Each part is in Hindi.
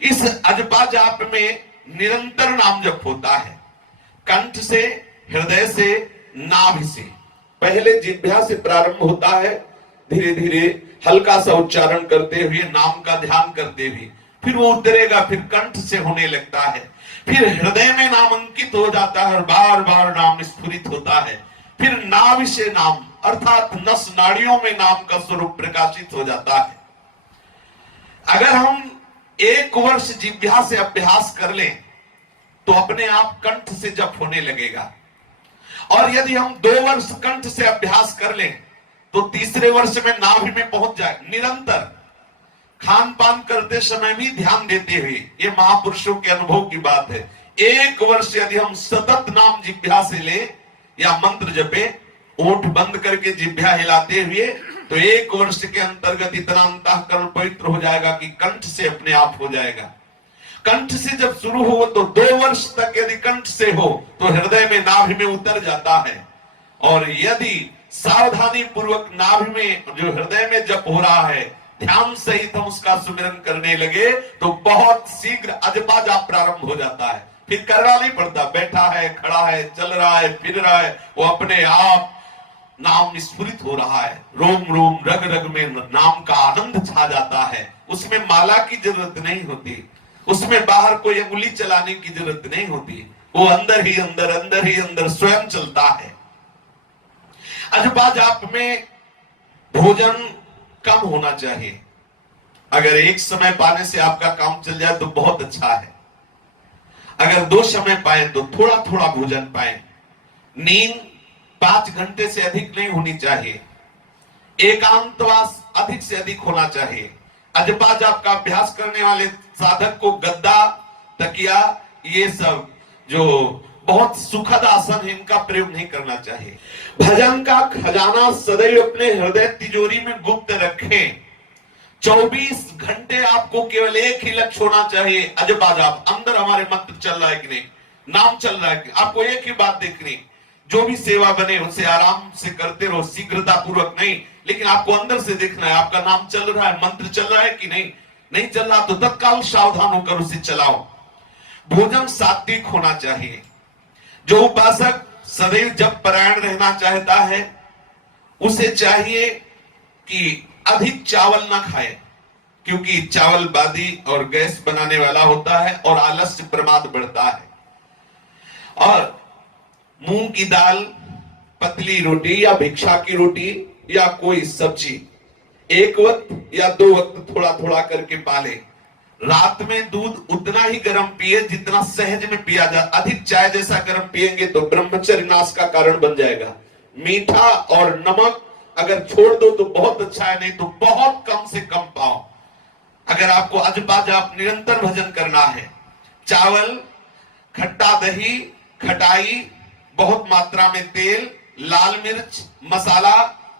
इस अजपा जाप में निरंतर नाम जप होता है, कंठ से, हृदय से, नाभि से। पहले जिह्वा से प्रारंभ होता है, धीरे धीरे हल्का सा उच्चारण करते हुए, नाम का ध्यान करते हुए, फिर वो उतरेगा, फिर कंठ से होने लगता है, फिर हृदय में नाम अंकित हो जाता है और बार बार नाम स्फुरित होता है, फिर नाभि से नाम अर्थात नस नाड़ियों में नाम का स्वरूप प्रकाशित हो जाता है। अगर हम 1 वर्ष जिह्वा से अभ्यास कर लें तो अपने आप कंठ से जप होने लगेगा, और यदि हम 2 वर्ष कंठ से अभ्यास कर लें तो तीसरे वर्ष में नाभि में पहुंच जाए। निरंतर खान पान करते समय भी ध्यान देते हुए, ये महापुरुषों के अनुभव की बात है। 1 वर्ष यदि हम सतत नाम जिह्वा से ले या मंत्र जपे, ओठ बंद करके जिह्वा हिलाते हुए, तो 1 वर्ष के अंतर्गत इतना अंतःकरण पवित्र हो जाएगा कि कंठ से अपने आप हो जाएगा। कंठ से जब शुरू हो तो 2 वर्ष तक यदि कंठ से हो तो हृदय में, नाभि में उतर जाता है, और यदि सावधानी पूर्वक नाभि में, जो हृदय में जप हो रहा है, ध्यान सहित हम उसका सुमिरन करने लगे तो बहुत शीघ्र अजपा जाप प्रारंभ हो जाता है। फिर करना नहीं पड़ता, बैठा है, खड़ा है, चल रहा है, फिर रहा है, वो अपने आप नाम स्फुरित हो रहा है। रोम रोम रग रग में नाम का आनंद छा जाता है। उसमें माला की जरूरत नहीं होती, उसमें बाहर कोई अंगुली चलाने की जरूरत नहीं होती, वो अंदर ही अंदर, अंदर ही अंदर स्वयं चलता है। अजपा जाप में भोजन कम होना चाहिए। अगर एक समय पाने से आपका काम चल जाए तो बहुत अच्छा है। अगर 2 समय पाए तो थोड़ा थोड़ा भोजन पाए। नींद 5 घंटे से अधिक नहीं होनी चाहिए। एकांतवास अधिक से अधिक होना चाहिए। अजपा जाप का अभ्यास करने वाले साधक को गद्दा, तकिया, ये सब जो बहुत सुखद आसन है, इनका प्रयोग नहीं करना चाहिए। भजन का खजाना सदैव अपने हृदय तिजोरी में गुप्त रखें। 24 घंटे आपको केवल एक ही लक्ष्य होना चाहिए, अजपा जाप। अंदर हमारे मंत्र चल रहा है कि नहीं, नाम चल रहा है कि, आपको एक ही बात देखनी, जो भी सेवा बने उसे आराम से करते रहो, शीघ्रता पूर्वक नहीं, लेकिन आपको अंदर से देखना है आपका नाम चल रहा है, मंत्र चल रहा है कि नहीं। नहीं चल रहा तो तत्काल सावधान होकर उसे चलाओ। भोजन सात्विक होना चाहिए। जो उपासक सदैव जप परायण रहना चाहता है, उसे चाहिए कि अधिक चावल ना खाए, क्योंकि चावल बादी और गैस बनाने वाला होता है और आलस्य प्रमाद बढ़ता है। और मूंग की दाल, पतली रोटी या भिक्षा की रोटी या कोई सब्जी 1 वक्त या 2 वक्त थोड़ा थोड़ा करके पाले। रात में दूध उतना ही गर्म पिए जितना सहज में पिया जाए। अधिक चाय जैसा गर्म पिएंगे तो ब्रह्मचर्य नाश का कारण बन जाएगा। मीठा और नमक अगर छोड़ दो तो बहुत अच्छा है, नहीं तो बहुत कम से कम पाओ। अगर आपको अजपा जाप निरंतर भजन करना है, चावल, खट्टा दही, खटाई, बहुत मात्रा में तेल, लाल मिर्च, मसाला,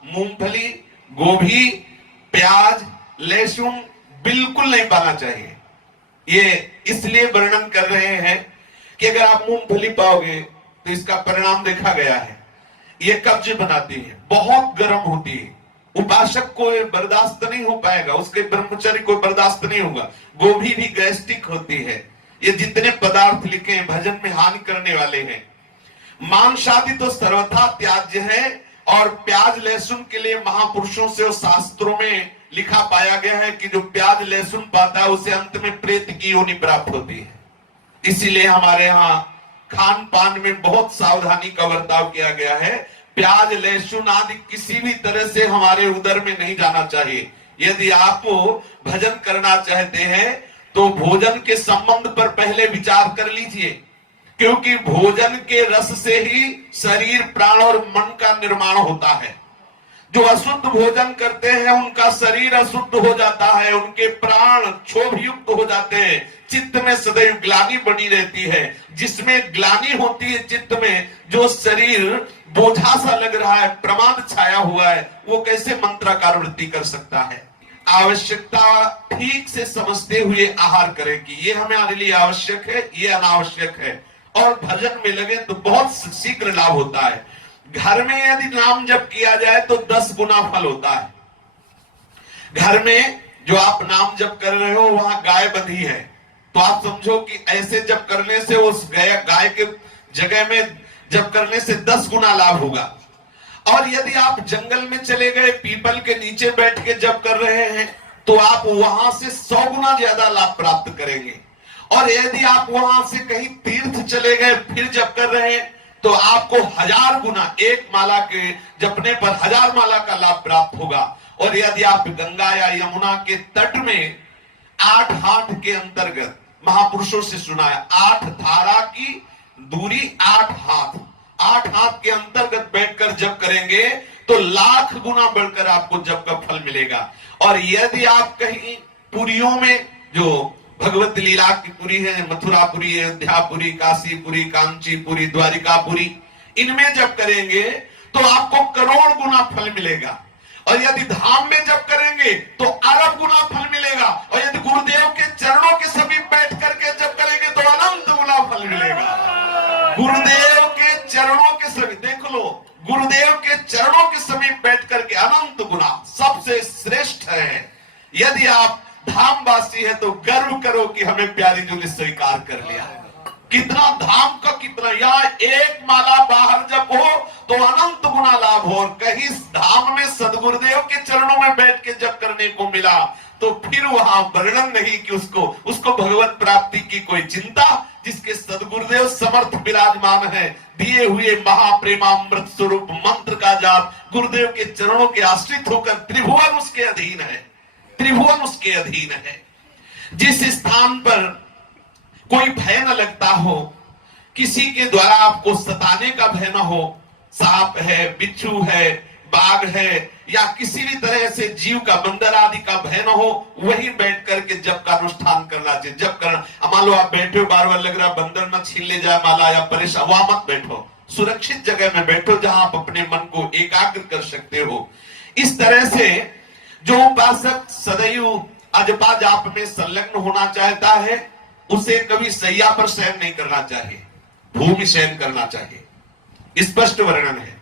मूंगफली, गोभी, प्याज, लहसुन बिल्कुल नहीं पाना चाहिए। ये इसलिए वर्णन कर रहे हैं कि अगर आप मूंगफली पाओगे तो इसका परिणाम देखा गया है, ये कब्ज बनाती है, बहुत गर्म होती है, उपासक को बर्दाश्त नहीं हो पाएगा, उसके ब्रह्मचर्य को बर्दाश्त नहीं होगा। गोभी भी गैस्ट्रिक होती है। ये जितने पदार्थ लिखे हैं भजन में हानि करने वाले हैं। मांस आदि तो सर्वथा त्याज्य है, और प्याज लहसुन के लिए महापुरुषों से और शास्त्रों में लिखा पाया गया है कि जो प्याज लहसुन पाता है उसे अंत में प्रेत की योनि प्राप्त होती है। इसीलिए हमारे यहाँ खान पान में बहुत सावधानी का बर्ताव किया गया है। प्याज लहसुन आदि किसी भी तरह से हमारे उदर में नहीं जाना चाहिए। यदि आप भजन करना चाहते हैं तो भोजन के संबंध पर पहले विचार कर लीजिए, क्योंकि भोजन के रस से ही शरीर, प्राण और मन का निर्माण होता है। जो अशुद्ध भोजन करते हैं उनका शरीर अशुद्ध हो जाता है, उनके प्राण क्षोभ युक्त हो जाते हैं, चित्त में सदैव ग्लानि बनी रहती है। जिसमें ग्लानि होती है चित्त में, जो शरीर बोझा सा लग रहा है, प्रमाद छाया हुआ है, वो कैसे मंत्राकार वृत्ति कर सकता है। आवश्यकता ठीक से समझते हुए आहार करें कि ये हमारे लिए आवश्यक है, ये अनावश्यक है, और भजन में लगे तो बहुत शीघ्र लाभ होता है। घर में यदि नाम जप किया जाए तो 10 गुना फल होता है। घर में जो आप नाम जप कर रहे हो वहां गाय बंधी है, तो आप समझो कि ऐसे जब करने से उस गाय के जगह में जब करने से 10 गुना लाभ होगा। और यदि आप जंगल में चले गए, पीपल के नीचे बैठ के जब कर रहे हैं, तो आप वहां से 100 गुना ज्यादा लाभ प्राप्त करेंगे। और यदि आप वहां से कहीं तीर्थ चले गए फिर जब कर रहे हैं, तो आपको 1000 गुना, एक माला के जपने पर 1000 माला का लाभ प्राप्त होगा। और यदि आप गंगा या यमुना के तट में 8 हाथ के अंतर्गत, महापुरुषों से सुना है, 8 धारा की दूरी 8 हाथ, 8 हाथ के अंतर्गत बैठकर जप करेंगे तो लाख गुना बढ़कर आपको जप का फल मिलेगा। और यदि आप कहीं पुरियों में, जो भगवत लीला की पुरी है, मथुरापुरी, अयोध्यापुरी, काशीपुरी, कांचीपुरी, द्वारिकापुरी, इनमें जब करेंगे तो आपको करोड़ गुना फल मिलेगा। और यदि धाम में जब करेंगे तो अरब गुना फल मिलेगा। और यदि गुरुदेव के चरणों के समीप बैठ करके जब करेंगे तो अनंत गुना फल मिलेगा। गुरुदेव के चरणों के समीप, देख लो, गुरुदेव के चरणों के समीप बैठ करके अनंत गुना सबसे श्रेष्ठ है। यदि आप धामवासी है तो गर्व करो कि हमें प्यारी जी ने स्वीकार कर लिया। कितना धाम का कितना, या एक माला बाहर जब हो तो अनंत गुना लाभ हो। और कहीं धाम में सदगुरुदेव के चरणों में बैठ के जब करने को मिला तो फिर वहां वर्णन नहीं कि उसको भगवत प्राप्ति की कोई चिंता, जिसके सदगुरुदेव समर्थ विराजमान है, दिए हुए महाप्रेमामृत स्वरूप मंत्र का जाप, गुरुदेव के चरणों के आश्रित होकर त्रिभुवन उसके अधीन है, त्रिभुवन उसके अधीन है। जिस स्थान पर कोई भय न लगता हो, किसी के द्वारा आपको सताने का भय न हो, सांप है, बिच्छू है, बाघ है, या किसी भी तरह से जीव का, बंदर आदि का भय न हो, वही बैठ करके जप का अनुष्ठान करना चाहिए। जप करना, मान लो आप बैठे हो, बार बार लग रहा बंदर न छीन ले जाए माला या परेशान, वहां मत बैठो, सुरक्षित जगह में बैठो जहां आप अपने मन को एकाग्र कर सकते हो। इस तरह से जो उपासक सदैव अजपा जाप में संलग्न होना चाहता है, उसे कभी सैया पर शयन नहीं करना चाहिए, भूमि शयन करना चाहिए। स्पष्ट वर्णन है।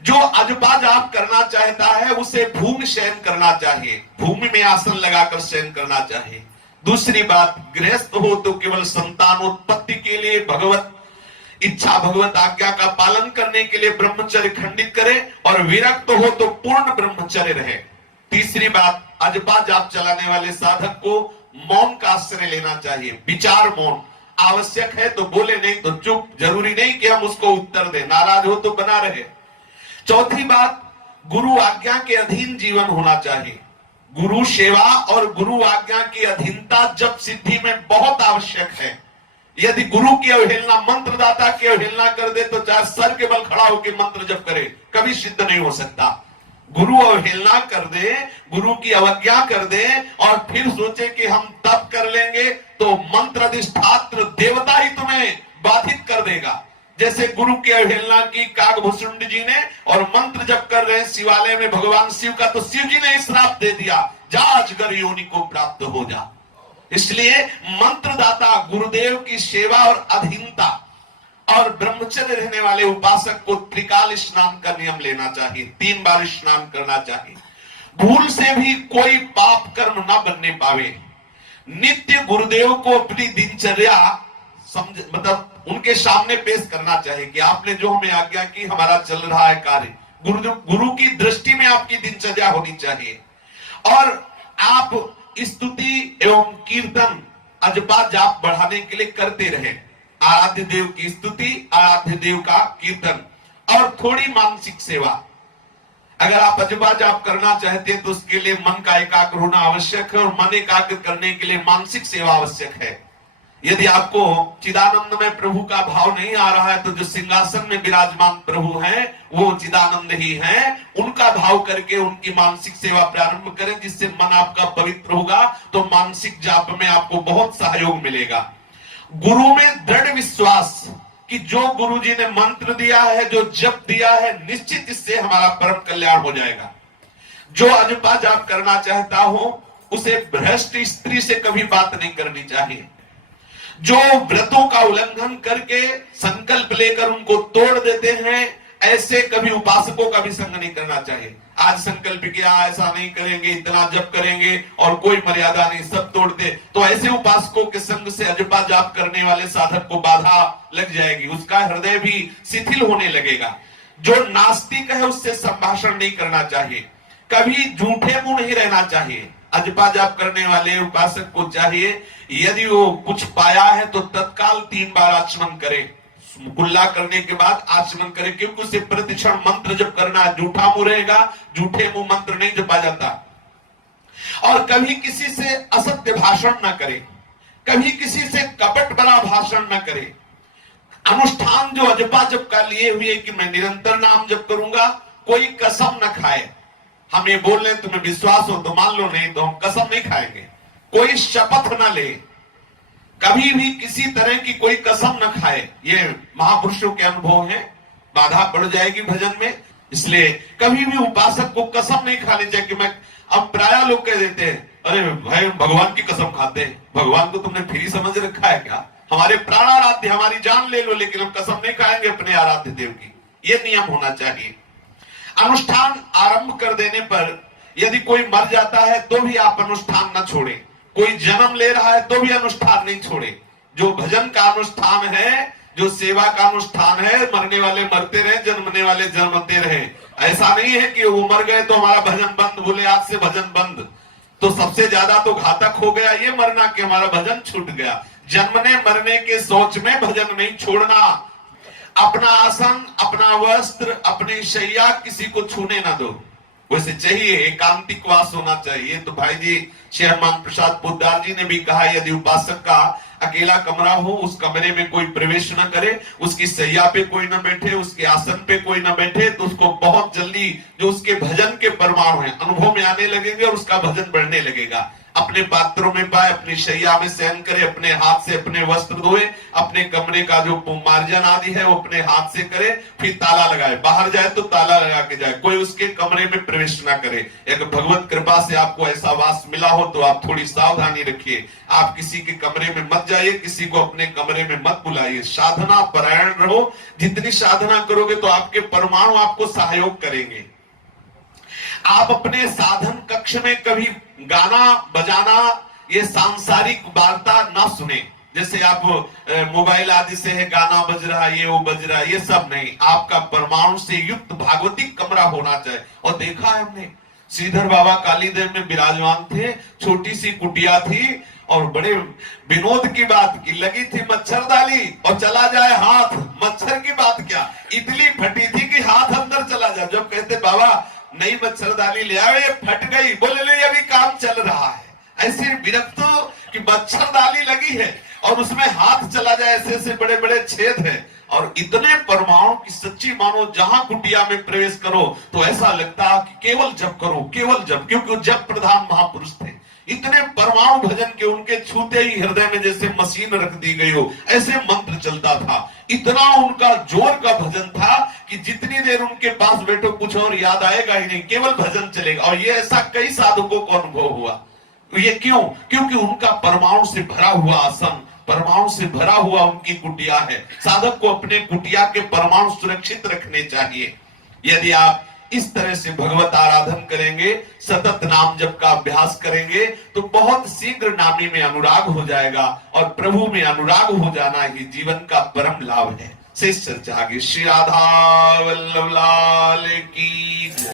जो अजपा जाप करना चाहता है उसे भूमि शयन करना चाहिए, भूमि में आसन लगाकर शयन करना चाहिए। दूसरी बात, गृहस्थ हो तो केवल संतानोत्पत्ति के लिए भगवत इच्छा, भगवत आज्ञा का पालन करने के लिए ब्रह्मचर्य खंडित करे, और विरक्त हो तो पूर्ण ब्रह्मचर्य रहे। तीसरी बात, अजपा जाप चलाने वाले साधक को मौन का आश्रय लेना चाहिए, विचार मौन। आवश्यक है तो बोले, नहीं तो चुप, जरूरी नहीं कि हम उसको उत्तर दें, नाराज हो तो बना रहे। चौथी बात, गुरु आज्ञा के अधीन जीवन होना चाहिए। गुरु सेवा और गुरु आज्ञा की अधीनता जप सिद्धि में बहुत आवश्यक है। यदि गुरु की अवहेलना, मंत्रदाता की अवहेलना कर दे तो चाहे सर के बल खड़ा होकर मंत्र जप करे, कभी सिद्ध नहीं हो सकता। गुरु अवहेलना कर दे, गुरु की अवज्ञा कर दे और फिर सोचे कि हम तप कर लेंगे, तो मंत्र अधिष्ठात्र देवता ही तुम्हें बाधित कर देगा। जैसे गुरु की अवहेलना की काकभूषुंड जी ने, और मंत्र जप कर रहे हैं शिवालय में भगवान शिव का, तो शिव जी ने श्राप दे दिया, जा अजगर योनि को प्राप्त हो जा। इसलिए मंत्रदाता गुरुदेव की सेवा और अधीनता और ब्रह्मचर्य रहने वाले उपासक को त्रिकाल स्नान का नियम लेना चाहिए, 3 बार स्नान करना चाहिए। भूल से भी कोई पाप कर्म ना बनने पावे। नित्य गुरुदेव को अपनी दिनचर्या मतलब उनके सामने पेश करना चाहिए कि आपने जो हमें आज्ञा की, हमारा चल रहा है कार्य। गुरु की दृष्टि में आपकी दिनचर्या होनी चाहिए। और आप स्तुति एवं कीर्तन, अजपा जाप बढ़ाने के लिए करते रहे। आराध्य देव की स्तुति, आराध्य देव का कीर्तन, और थोड़ी मानसिक सेवा। अगर आप अजपा जाप करना चाहते हैं तो उसके लिए मन का एकाग्र होना आवश्यक है, और मन एकाग्र करने के लिए मानसिक सेवा आवश्यक है। यदि आपको चिदानंद में प्रभु का भाव नहीं आ रहा है तो जो सिंहासन में विराजमान प्रभु हैं वो चिदानंद ही हैं, उनका भाव करके उनकी मानसिक सेवा प्रारंभ करें, जिससे मन आपका पवित्र होगा, तो मानसिक जाप में आपको बहुत सहयोग मिलेगा। गुरु में दृढ़ विश्वास कि जो गुरु जी ने मंत्र दिया है, जो जप दिया है, निश्चित इससे हमारा परम कल्याण हो जाएगा। जो अजपा जाप करना चाहता हो उसे भ्रष्ट स्त्री से कभी बात नहीं करनी चाहिए। जो व्रतों का उल्लंघन करके संकल्प लेकर उनको तोड़ देते हैं, ऐसे कभी उपासकों का भी संग नहीं करना चाहिए। आज संकल्प किया ऐसा नहीं करेंगे, इतना जप करेंगे और कोई मर्यादा नहीं, सब तोड़ दे, तो ऐसे उपासकों के संग से अजपा जाप करने वाले साधक को बाधा लग जाएगी, उसका हृदय भी शिथिल होने लगेगा। जो नास्तिक है उससे संभाषण नहीं करना चाहिए, कभी झूठे मुंह नहीं रहना चाहिए। अजपा जाप करने वाले उपासक को चाहिए यदि वो कुछ पाया है तो तत्काल 3 बार आचमन करे, कुल्ला करने के बाद आचमन करे, क्योंकि उसे प्रतिक्षण मंत्र जप करना, झूठा मुंह रहेगा, झूठे मुंह मंत्र नहीं जपा जाता। और कभी किसी से असत्य भाषण न करे, कभी किसी से कपट भरा भाषण न करे। अनुष्ठान जो अजपा जप का लिए हुए कि मैं निरंतर नाम जप करूंगा, कोई कसम न खाए। हम ये बोल रहे तुम्हें विश्वास हो तो मान लो, नहीं तो हम कसम नहीं खाएंगे। कोई शपथ न ले, कभी भी किसी तरह की कोई कसम न खाए। ये महापुरुषों के अनुभव है, बाधा पड़ जाएगी भजन में। इसलिए कभी भी उपासक को कसम नहीं खानी चाहिए कि मैं, अब प्राय लोग कह देते हैं अरे भाई भगवान की कसम खाते हैं, भगवान को तुमने फ्री समझ रखा है क्या? हमारे प्राणाराध्य, हमारी जान ले लो, लेकिन हम कसम नहीं खाएंगे अपने आराध्य देव की। ये नियम होना चाहिए। अनुष्ठान आरंभ कर देने पर यदि कोई मर जाता है तो भी आप अनुष्ठान न छोड़े, कोई जन्म ले रहा है तो भी अनुष्ठान नहीं छोड़े। जो भजन का अनुष्ठान है, जो सेवा का अनुष्ठान है, मरने वाले मरते रहे, जन्मने वाले जन्मते रहे। ऐसा नहीं है कि वो मर गए तो हमारा भजन बंद, बोले आज से भजन बंद, तो सबसे ज्यादा तो घातक हो गया ये मरना कि हमारा भजन छूट गया। जन्मने मरने के सोच में भजन नहीं छोड़ना। अपना आसन, अपना वस्त्र, अपनी शैया किसी को छूने ना दो। वैसे चाहिए एकांतिक वास होना चाहिए। तो भाई जी श्री हनुमान प्रसाद पोद्दार जी ने भी कहा यदि उपासक का अकेला कमरा हो, उस कमरे में कोई प्रवेश न करे, उसकी शैया पे कोई न बैठे, उसके आसन पे कोई न बैठे, तो उसको बहुत जल्दी जो उसके भजन के परमाणु हैं अनुभव में आने लगेंगे और उसका भजन बढ़ने लगेगा। अपने पात्रों में पाए, अपनी शैया में शयन करे, अपने हाथ से अपने वस्त्र धोए, अपने कमरे का जो मार्जन आदि है वो अपने हाथ से करे, फिर ताला लगाए, बाहर जाए तो ताला लगा के जाए, कोई उसके कमरे में प्रवेश ना करे। अगर भगवत कृपा से आपको ऐसा वास मिला हो तो आप थोड़ी सावधानी रखिए, आप किसी के कमरे में मत जाइए, किसी को अपने कमरे में मत बुलाइए। साधना परायण रहो, जितनी साधना करोगे तो आपके परमाणु आपको सहयोग करेंगे। आप अपने साधन कक्ष में कभी गाना बजाना, ये सांसारिक वार्ता ना सुने। जैसे आप मोबाइल आदि से है गाना बज रहा है, ये वो बज रहा है, ये सब नहीं। आपका परमाणु से युक्त भागवतिक कमरा होना चाहिए। और देखा है हमने, श्रीधर बाबा कालीदेव में विराजमान थे, छोटी सी कुटिया थी और बड़े विनोद की बात की लगी थी मच्छरदानी, और चला जाए हाथ, मच्छर की बात क्या, इतनी फटी थी कि हाथ अंदर चला जाए। जब कहते बाबा नई मच्छरदानी ले आए, ये फट गई, बोले ले अभी काम चल रहा है। ऐसे विरक्त कि मच्छरदानी लगी है और उसमें हाथ चला जाए, ऐसे बड़े बड़े छेद है और इतने परमाणु की सच्ची मानो, जहां कुटिया में प्रवेश करो तो ऐसा लगता कि केवल जप करो, केवल जप, क्योंकि वो जप प्रधान महापुरुष थे। इतने परमाणु भजन के उनके छूते ही हृदय में जैसे मशीन रख दी गई हो, ऐसे मंत्र चलता था। इतना उनका जोर का भजन था कि जितनी देर उनके पास बैठो कुछ और याद आएगा ही नहीं, केवल भजन चलेगा। और ये ऐसा कई साधकों को अनुभव हुआ। ये क्यों? क्योंकि उनका परमाणु से भरा हुआ आसन, परमाणु से भरा हुआ उनकी कुटिया है। साधक को अपने कुटिया के परमाणु सुरक्षित रखने चाहिए। यदि आप इस तरह से भगवत आराधन करेंगे, सतत नाम जप का अभ्यास करेंगे, तो बहुत शीघ्र नामी में अनुराग हो जाएगा और प्रभु में अनुराग हो जाना ही जीवन का परम लाभ है। शेष चर्चा आगे। श्री राधा वल्लभ लाल की।